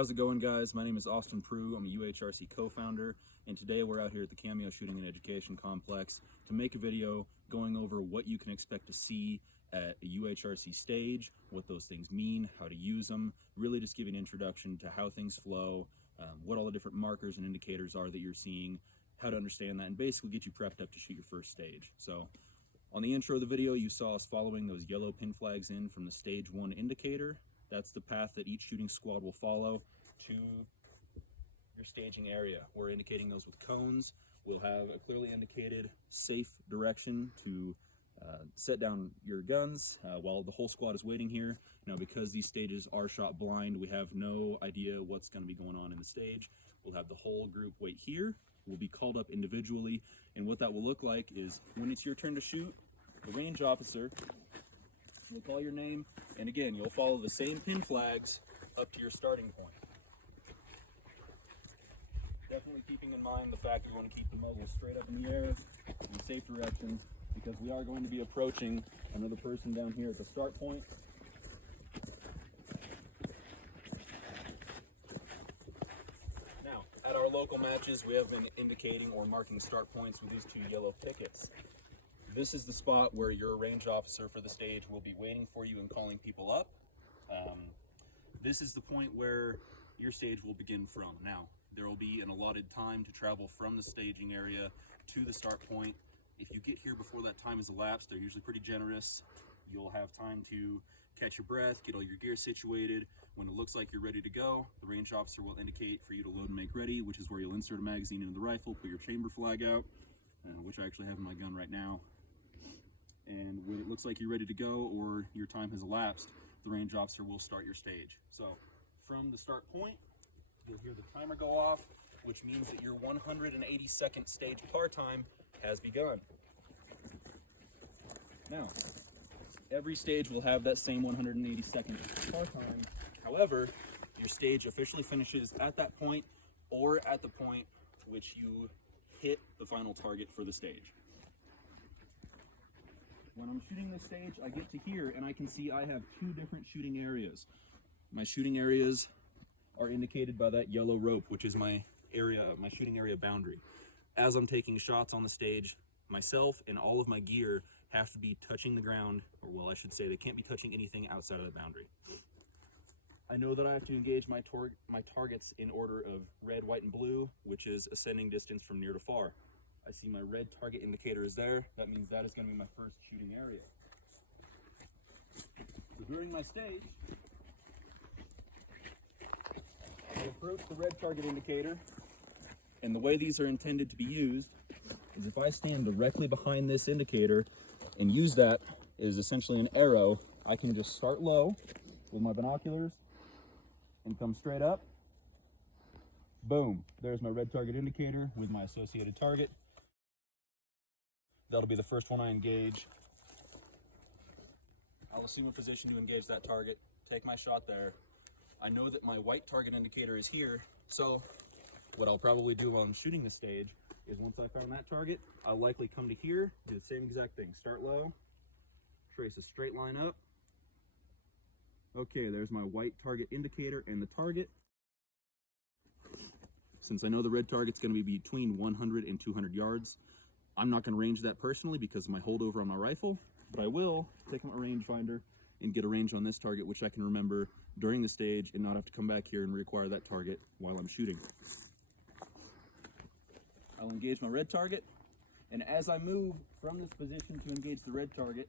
How's it going, guys? My name is Austin Prue. I'm a UHRC co-founder, and today we're out here at the Cameo Shooting and Education Complex to make a video going over what you can expect to see at a UHRC stage, what those things mean, how to use them, really just give an introduction to how things flow, what all the different markers and indicators are that you're seeing, how to understand that, and basically get you prepped up to shoot your first stage. So on the intro of the video, you saw us following those yellow pin flags in from the stage 1 indicator. That's the path that each shooting squad will follow to your staging area. We're indicating those with cones. We'll have a clearly indicated safe direction to set down your guns while the whole squad is waiting here. Now, because these stages are shot blind, we have no idea what's going to be going on in the stage. We'll have the whole group wait here. We'll be called up individually, and what that will look like is when it's your turn to shoot, the range officer will call your name, and again, you'll follow the same pin flags up to your starting point. Definitely keeping in mind the fact you're going to keep the muzzle straight up in the air in a safe direction, because we are going to be approaching another person down here at the start point. Now, at our local matches, we have been indicating or marking start points with these two yellow pickets. This is the spot where your range officer for the stage will be waiting for you and calling people up. This is the point where your stage will begin from. Now, there will be an allotted time to travel from the staging area to the start point. If you get here before that time is elapsed, they're usually pretty generous. You'll have time to catch your breath, get all your gear situated. When it looks like you're ready to go, the range officer will indicate for you to load and make ready, which is where you'll insert a magazine into the rifle, put your chamber flag out, which I actually have in my gun right now. And when it looks like you're ready to go or your time has elapsed, the range officer will start your stage. So from the start point, you'll hear the timer go off, which means that your 182nd stage par time has begun. Now, every stage will have that same 182nd par time. However, your stage officially finishes at that point or at the point which you hit the final target for the stage. When I'm shooting this stage, I get to here and I can see I have two different shooting areas. My shooting areas are indicated by that yellow rope, which is my area, my shooting area boundary. As I'm taking shots on the stage, myself and all of my gear have to be touching the ground, or well, I should say they can't be touching anything outside of the boundary. I know that I have to engage my targets in order of red, white, and blue, which is ascending distance from near to far. I see my red target indicator is there. That means that is going to be my first shooting area. So during my stage, I approach the red target indicator, and the way these are intended to be used is if I stand directly behind this indicator and use that as essentially an arrow, I can just start low with my binoculars and come straight up. Boom, there's my red target indicator with my associated target. That'll be the first one I engage. I'll assume a position to engage that target, take my shot there. I know that my white target indicator is here, so what I'll probably do while I'm shooting the stage is once I found that target, I'll likely come to here, do the same exact thing. Start low, trace a straight line up. Okay, there's my white target indicator and the target. Since I know the red target's going to be between 100 and 200 yards, I'm not going to range that personally because of my holdover on my rifle, but I will take out my rangefinder and get a range on this target, which I can remember during the stage and not have to come back here and reacquire that target while I'm shooting. I'll engage my red target, and as I move from this position to engage the red target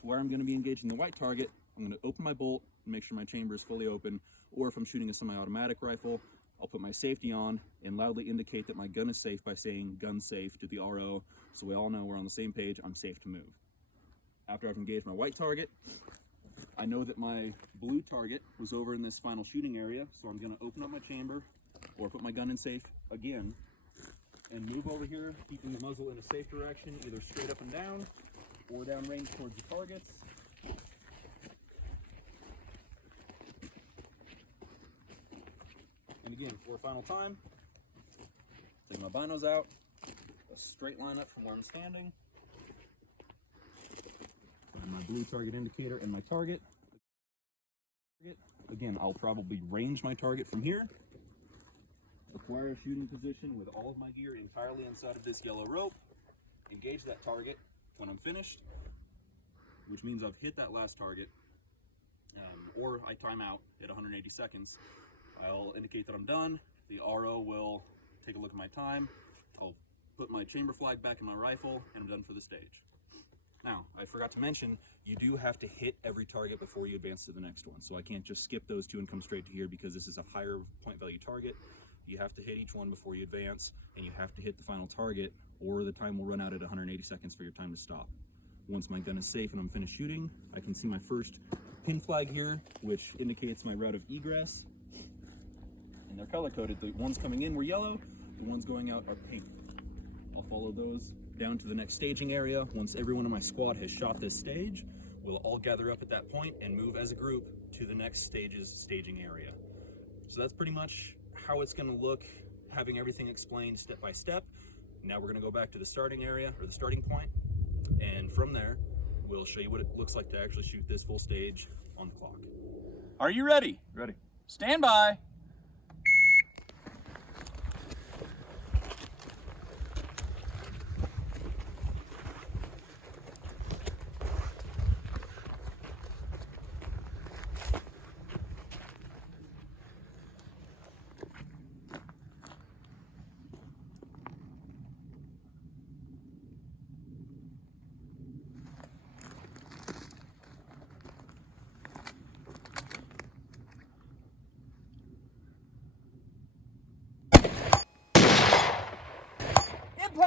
to where I'm going to be engaging the white target, I'm going to open my bolt and make sure my chamber is fully open, or if I'm shooting a semi-automatic rifle, I'll put my safety on and loudly indicate that my gun is safe by saying gun safe to the RO, so we all know we're on the same page, I'm safe to move. After I've engaged my white target, I know that my blue target was over in this final shooting area, so I'm going to open up my chamber or put my gun in safe again and move over here, keeping the muzzle in a safe direction, either straight up and down or down range towards the targets. And again, for a final time, take my binos out, a straight line up from where I'm standing, and my blue target indicator and my target. again, I'll probably range my target from here, acquire a shooting position with all of my gear entirely inside of this yellow rope, engage that target. When I'm finished, which means I've hit that last target, or I time out at 180 seconds, I'll indicate that I'm done. The RO will take a look at my time. I'll put my chamber flag back in my rifle, and I'm done for the stage. Now, I forgot to mention, you do have to hit every target before you advance to the next one. So I can't just skip those two and come straight to here because this is a higher point value target. You have to hit each one before you advance, and you have to hit the final target, or the time will run out at 180 seconds for your time to stop. Once my gun is safe and I'm finished shooting, I can see my first pin flag here, which indicates my route of egress. And they're color-coded. The ones coming in were yellow, the ones going out are pink. I'll follow those down to the next staging area. Once everyone in my squad has shot this stage, we'll all gather up at that point and move as a group to the next stage's staging area. So that's pretty much how it's going to look, having everything explained step by step. Now we're going to go back to the starting area, or the starting point, and from there we'll show you what it looks like to actually shoot this full stage on the clock. Are you ready? Ready. Stand by.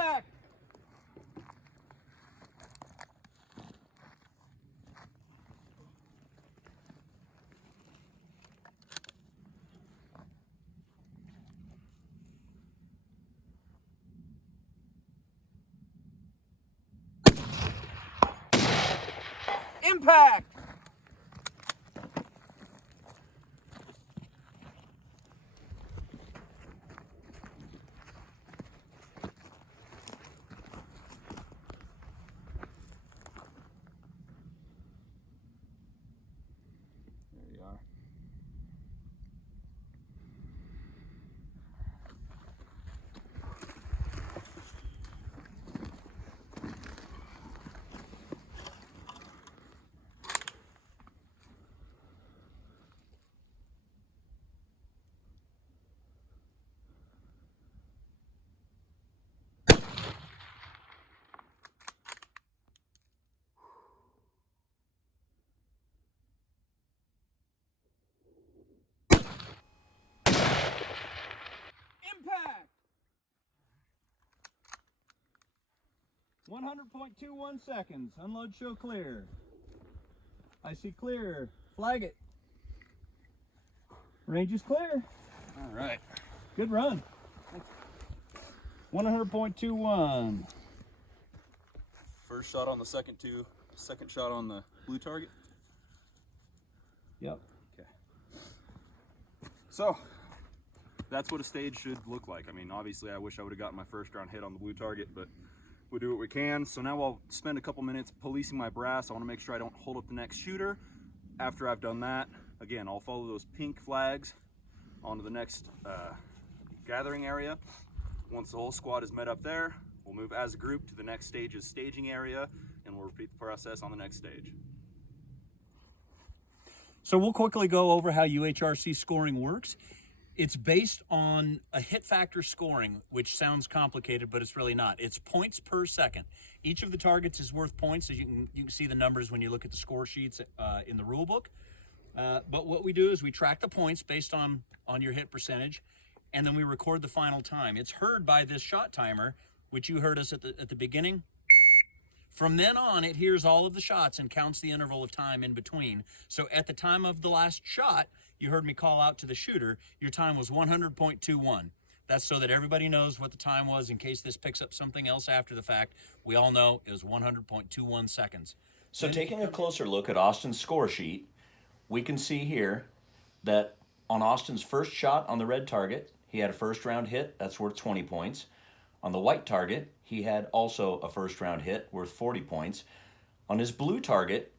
Impact! Impact! There you are. Impact! 100.21 seconds. Unload, show clear. I see clear. Flag it. Range is clear. All right. Good run. 100.21. First shot on the second shot on the blue target. Yep. Okay. So that's what a stage should look like. I mean, obviously I wish I would have gotten my first round hit on the blue target, but we'll do what we can. So now I'll spend a couple minutes policing my brass. I want to make sure I don't hold up the next shooter. After I've done that, again, I'll follow those pink flags onto the next gathering area. Once the whole squad is met up there, we'll move as a group to the next stage's staging area, and we'll repeat the process on the next stage. So we'll quickly go over how UHRC scoring works. It's based on a hit factor scoring, which sounds complicated, but it's really not. It's points per second. Each of the targets is worth points, as you can see the numbers when you look at the score sheets in the rule book. But what we do is we track the points based on your hit percentage, and then we record the final time. It's heard by this shot timer, which you heard us at the beginning. From then on, it hears all of the shots and counts the interval of time in between. So at the time of the last shot, you heard me call out to the shooter, your time was 100.21. That's so that everybody knows what the time was in case this picks up something else after the fact. We all know it was 100.21 seconds. So taking a closer look at Austin's score sheet, we can see here that on Austin's first shot on the red target, he had a first round hit, that's worth 20 points. On the white target, he had also a first round hit worth 40 points. On his blue target,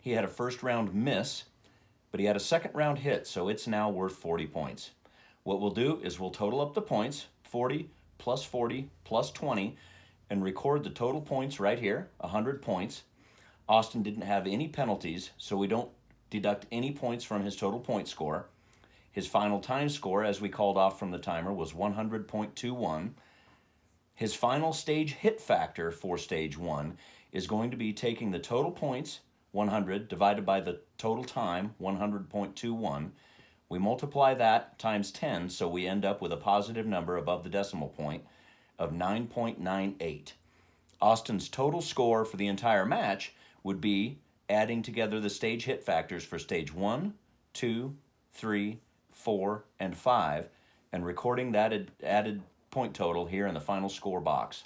he had a first round miss, but he had a second round hit, so it's now worth 40 points. What we'll do is we'll total up the points, 40 plus 20, and record the total points right here, 100 points. Austin didn't have any penalties, so we don't deduct any points from his total point score. His final time score, as we called off from the timer, was 100.21. His final stage hit factor for stage 1 is going to be taking the total points, 100, divided by the total time, 100.21. We multiply that times 10, so we end up with a positive number above the decimal point of 9.98. Austin's total score for the entire match would be adding together the stage hit factors for stage 1, 2, 3, 4, and 5, and recording that added point total here in the final score box.